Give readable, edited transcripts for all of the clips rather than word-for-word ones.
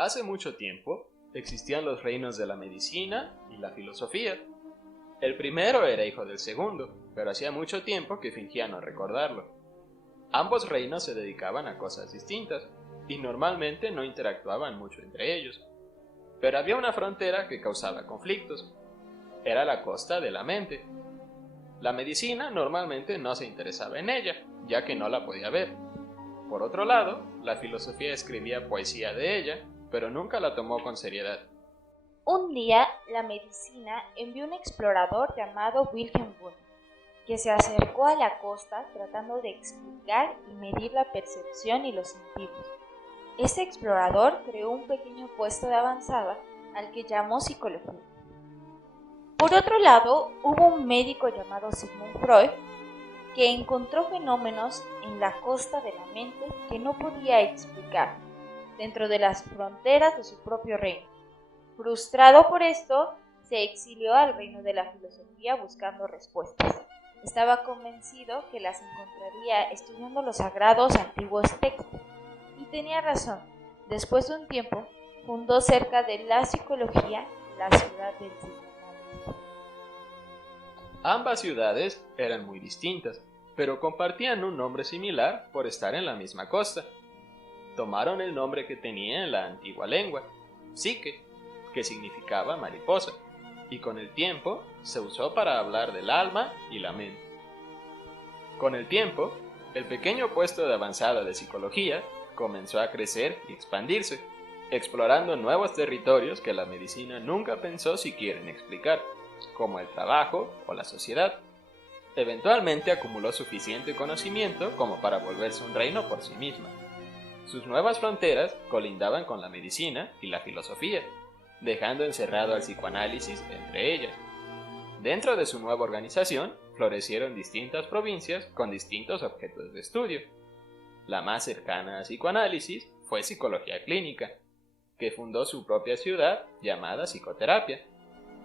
Hace mucho tiempo existían los reinos de la medicina y la filosofía. El primero era hijo del segundo, pero hacía mucho tiempo que fingía no recordarlo. Ambos reinos se dedicaban a cosas distintas y normalmente no interactuaban mucho entre ellos. Pero había una frontera que causaba conflictos. Era la costa de la mente. La medicina normalmente no se interesaba en ella, ya que no la podía ver. Por otro lado, la filosofía escribía poesía de ella, pero nunca la tomó con seriedad. Un día, la medicina envió un explorador llamado Wilhelm Wundt, que se acercó a la costa tratando de explicar y medir la percepción y los sentidos. Ese explorador creó un pequeño puesto de avanzada al que llamó psicología. Por otro lado, hubo un médico llamado Sigmund Freud que encontró fenómenos en la costa de la mente que no podía explicar dentro de las fronteras de su propio reino. Frustrado por esto, se exilió al reino de la filosofía buscando respuestas. Estaba convencido que las encontraría estudiando los sagrados antiguos textos. Y tenía razón. Después de un tiempo, fundó cerca de la psicología la ciudad del psicoanálisis. Ambas ciudades eran muy distintas, pero compartían un nombre similar por estar en la misma costa. Tomaron el nombre que tenía en la antigua lengua, psique, que significaba mariposa, y con el tiempo se usó para hablar del alma y la mente. Con el tiempo, el pequeño puesto de avanzada de psicología comenzó a crecer y expandirse, explorando nuevos territorios que la medicina nunca pensó siquiera en explicar, como el trabajo o la sociedad. Eventualmente acumuló suficiente conocimiento como para volverse un reino por sí misma. Sus nuevas fronteras colindaban con la medicina y la filosofía, dejando encerrado al psicoanálisis entre ellas. Dentro de su nueva organización, florecieron distintas provincias con distintos objetos de estudio. La más cercana a psicoanálisis fue psicología clínica, que fundó su propia ciudad llamada psicoterapia,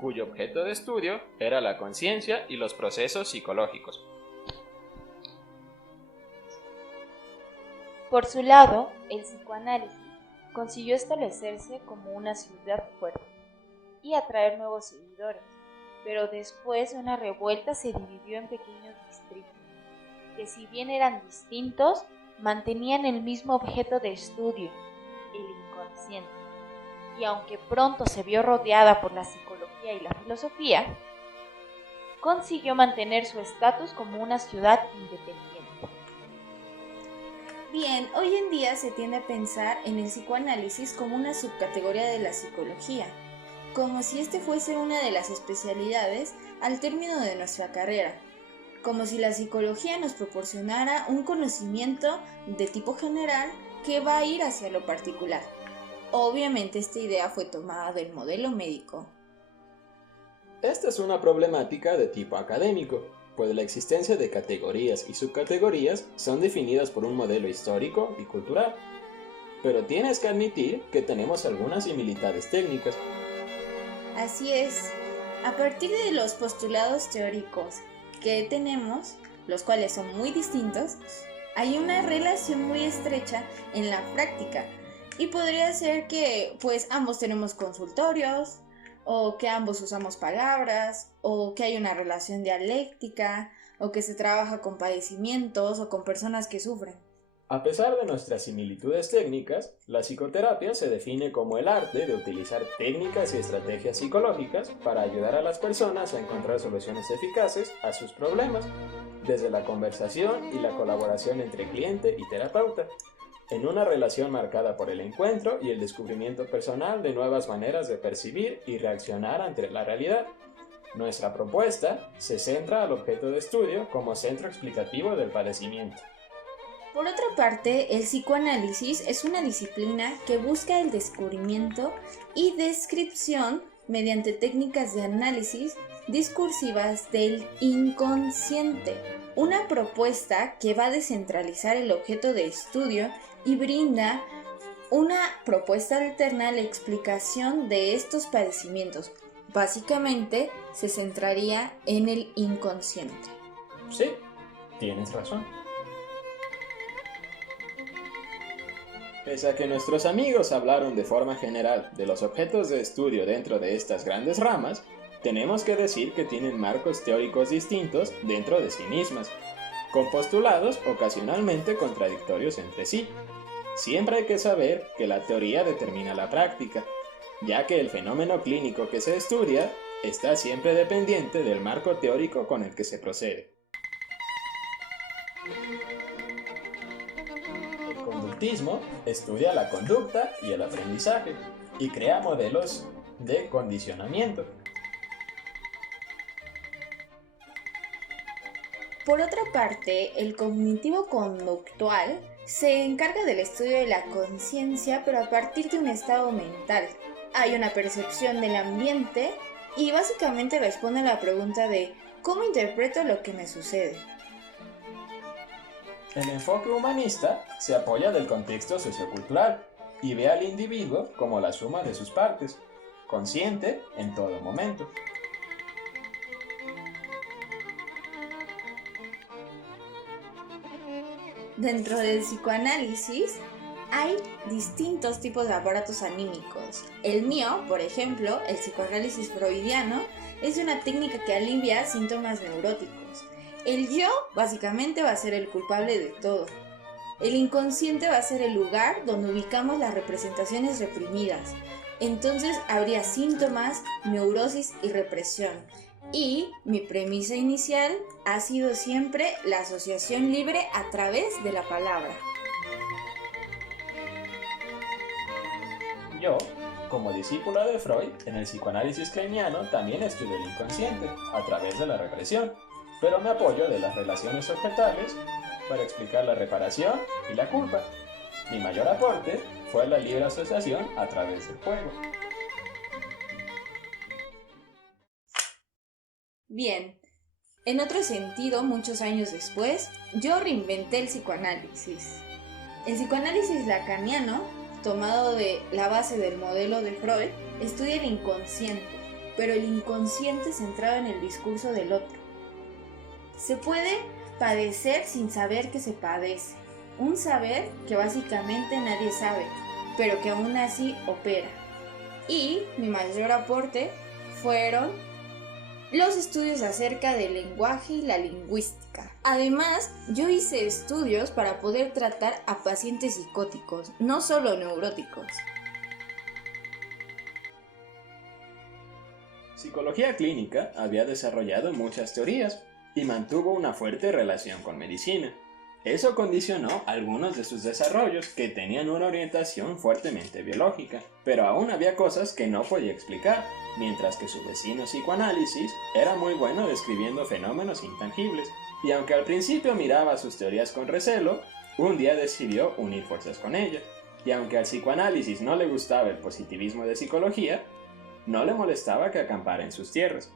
cuyo objeto de estudio era la conciencia y los procesos psicológicos. Por su lado, el psicoanálisis consiguió establecerse como una ciudad fuerte y atraer nuevos seguidores, pero después de una revuelta se dividió en pequeños distritos, que si bien eran distintos, mantenían el mismo objeto de estudio, el inconsciente. Y aunque pronto se vio rodeada por la psicología y la filosofía, consiguió mantener su estatus como una ciudad independiente. Bien, hoy en día se tiende a pensar en el psicoanálisis como una subcategoría de la psicología, como si este fuese una de las especialidades al término de nuestra carrera, como si la psicología nos proporcionara un conocimiento de tipo general que va a ir hacia lo particular. Obviamente esta idea fue tomada del modelo médico. Esta es una problemática de tipo académico, pues la existencia de categorías y subcategorías son definidas por un modelo histórico y cultural. Pero tienes que admitir que tenemos algunas similitudes técnicas. Así es, a partir de los postulados teóricos que tenemos, los cuales son muy distintos, hay una relación muy estrecha en la práctica. Y podría ser que pues ambos tenemos consultorios, o que ambos usamos palabras, o que hay una relación dialéctica, o que se trabaja con padecimientos o con personas que sufren. A pesar de nuestras similitudes técnicas, la psicoterapia se define como el arte de utilizar técnicas y estrategias psicológicas para ayudar a las personas a encontrar soluciones eficaces a sus problemas, desde la conversación y la colaboración entre cliente y terapeuta, en una relación marcada por el encuentro y el descubrimiento personal de nuevas maneras de percibir y reaccionar ante la realidad. Nuestra propuesta se centra al objeto de estudio como centro explicativo del padecimiento. Por otra parte, el psicoanálisis es una disciplina que busca el descubrimiento y descripción mediante técnicas de análisis discursivas del inconsciente, una propuesta que va a descentralizar el objeto de estudio y brinda una propuesta alterna a la explicación de estos padecimientos. Básicamente, se centraría en el inconsciente. Sí, tienes razón. Pese a que nuestros amigos hablaron de forma general de los objetos de estudio dentro de estas grandes ramas, tenemos que decir que tienen marcos teóricos distintos dentro de sí mismas, con postulados ocasionalmente contradictorios entre sí. Siempre hay que saber que la teoría determina la práctica, ya que el fenómeno clínico que se estudia está siempre dependiente del marco teórico con el que se procede. El conductismo estudia la conducta y el aprendizaje y crea modelos de condicionamiento. Por otra parte, el cognitivo conductual se encarga del estudio de la conciencia, pero a partir de un estado mental. Hay una percepción del ambiente y básicamente responde a la pregunta de ¿cómo interpreto lo que me sucede? El enfoque humanista se apoya del contexto sociocultural y ve al individuo como la suma de sus partes, consciente en todo momento. Dentro del psicoanálisis hay distintos tipos de aparatos anímicos. El mío, por ejemplo, el psicoanálisis freudiano, es una técnica que alivia síntomas neuróticos. El yo, básicamente, va a ser el culpable de todo. El inconsciente va a ser el lugar donde ubicamos las representaciones reprimidas. Entonces habría síntomas, neurosis y represión. Y mi premisa inicial ha sido siempre la asociación libre a través de la palabra. Yo, como discípula de Freud, en el psicoanálisis kleiniano también estudio el inconsciente a través de la represión, pero me apoyo de las relaciones objetales para explicar la reparación y la culpa. Mi mayor aporte fue la libre asociación a través del juego. Bien, en otro sentido, muchos años después, yo reinventé el psicoanálisis. El psicoanálisis lacaniano, tomado de la base del modelo de Freud, estudia el inconsciente, pero el inconsciente centrado en el discurso del otro. Se puede padecer sin saber que se padece, un saber que básicamente nadie sabe, pero que aún así opera. Y mi mayor aporte fueron los estudios acerca del lenguaje y la lingüística. Además, yo hice estudios para poder tratar a pacientes psicóticos, no solo neuróticos. Psicología clínica había desarrollado muchas teorías y mantuvo una fuerte relación con medicina. Eso condicionó algunos de sus desarrollos que tenían una orientación fuertemente biológica, pero aún había cosas que no podía explicar, mientras que su vecino psicoanálisis era muy bueno describiendo fenómenos intangibles, y aunque al principio miraba sus teorías con recelo, un día decidió unir fuerzas con ellas, y aunque al psicoanálisis no le gustaba el positivismo de psicología, no le molestaba que acampara en sus tierras.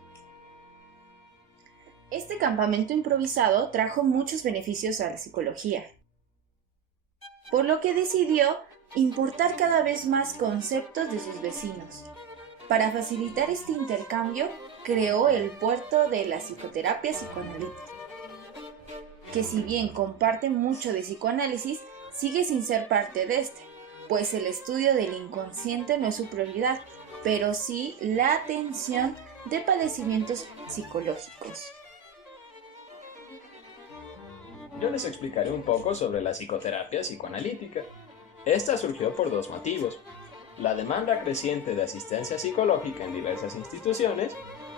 Este campamento improvisado trajo muchos beneficios a la psicología, por lo que decidió importar cada vez más conceptos de sus vecinos. Para facilitar este intercambio, creó el puerto de la psicoterapia psicoanalítica, que si bien comparte mucho de psicoanálisis, sigue sin ser parte de este, pues el estudio del inconsciente no es su prioridad, pero sí la atención de padecimientos psicológicos. Yo les explicaré un poco sobre la psicoterapia psicoanalítica. Esta surgió por dos motivos: la demanda creciente de asistencia psicológica en diversas instituciones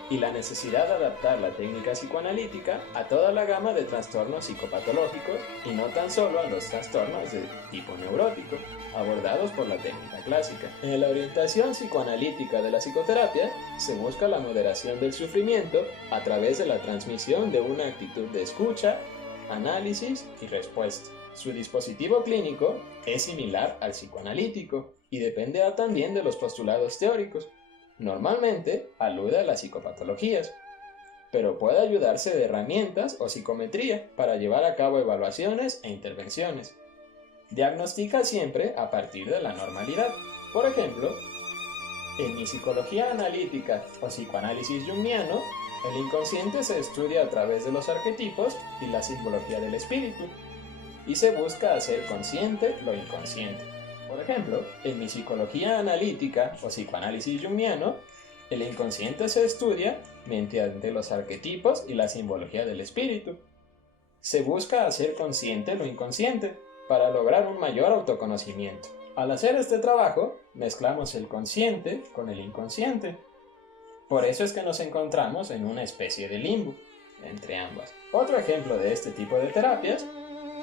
y la necesidad de adaptar la técnica psicoanalítica a toda la gama de trastornos psicopatológicos y no tan solo a los trastornos de tipo neurótico abordados por la técnica clásica. En la orientación psicoanalítica de la psicoterapia se busca la moderación del sufrimiento a través de la transmisión de una actitud de escucha, análisis y respuesta. Su dispositivo clínico es similar al psicoanalítico y depende también de los postulados teóricos. Normalmente alude a las psicopatologías, pero puede ayudarse de herramientas o psicometría para llevar a cabo evaluaciones e intervenciones. Diagnostica siempre a partir de la normalidad. Por ejemplo, en mi psicología analítica o psicoanálisis junguiano, el inconsciente se estudia a través de los arquetipos y la simbología del espíritu, y se busca hacer consciente lo inconsciente, Por ejemplo, en mi psicología analítica o psicoanálisis junguiano, el inconsciente se estudia mediante los arquetipos y la simbología del espíritu. Se busca hacer consciente lo inconsciente para lograr un mayor autoconocimiento. Al hacer este trabajo, mezclamos el consciente con el inconsciente. Por eso es que nos encontramos en una especie de limbo entre ambas. Otro ejemplo de este tipo de terapias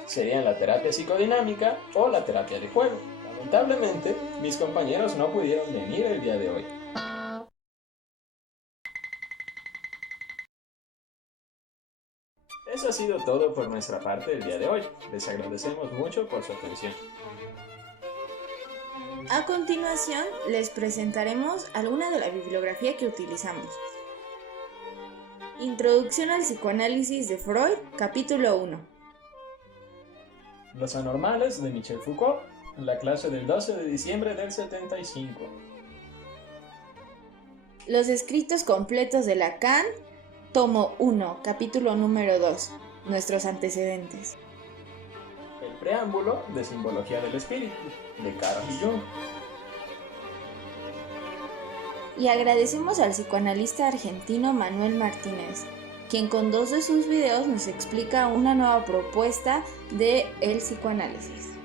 serían la terapia psicodinámica o la terapia de juego. Lamentablemente, mis compañeros no pudieron venir el día de hoy. Eso ha sido todo por nuestra parte el día de hoy. Les agradecemos mucho por su atención. A continuación, les presentaremos alguna de la bibliografía que utilizamos. Introducción al psicoanálisis de Freud, capítulo 1. Los anormales de Michel Foucault, en la clase del 12 de diciembre del 75. Los escritos completos de Lacan, tomo 1, capítulo número 2. Nuestros antecedentes. El preámbulo de Simbología del Espíritu, de Carl Jung. Y agradecemos al psicoanalista argentino Manuel Martínez, quien con 2 de sus videos nos explica una nueva propuesta de el psicoanálisis.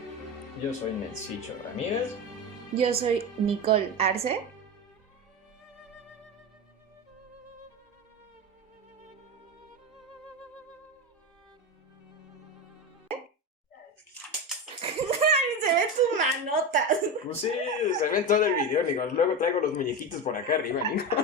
Yo soy Nelsicho Ramírez. Yo soy Nicole Arce. Se ve tus manotas. Pues sí, se ve en todo el video, Nico. Luego traigo los muñequitos por acá arriba, Nico.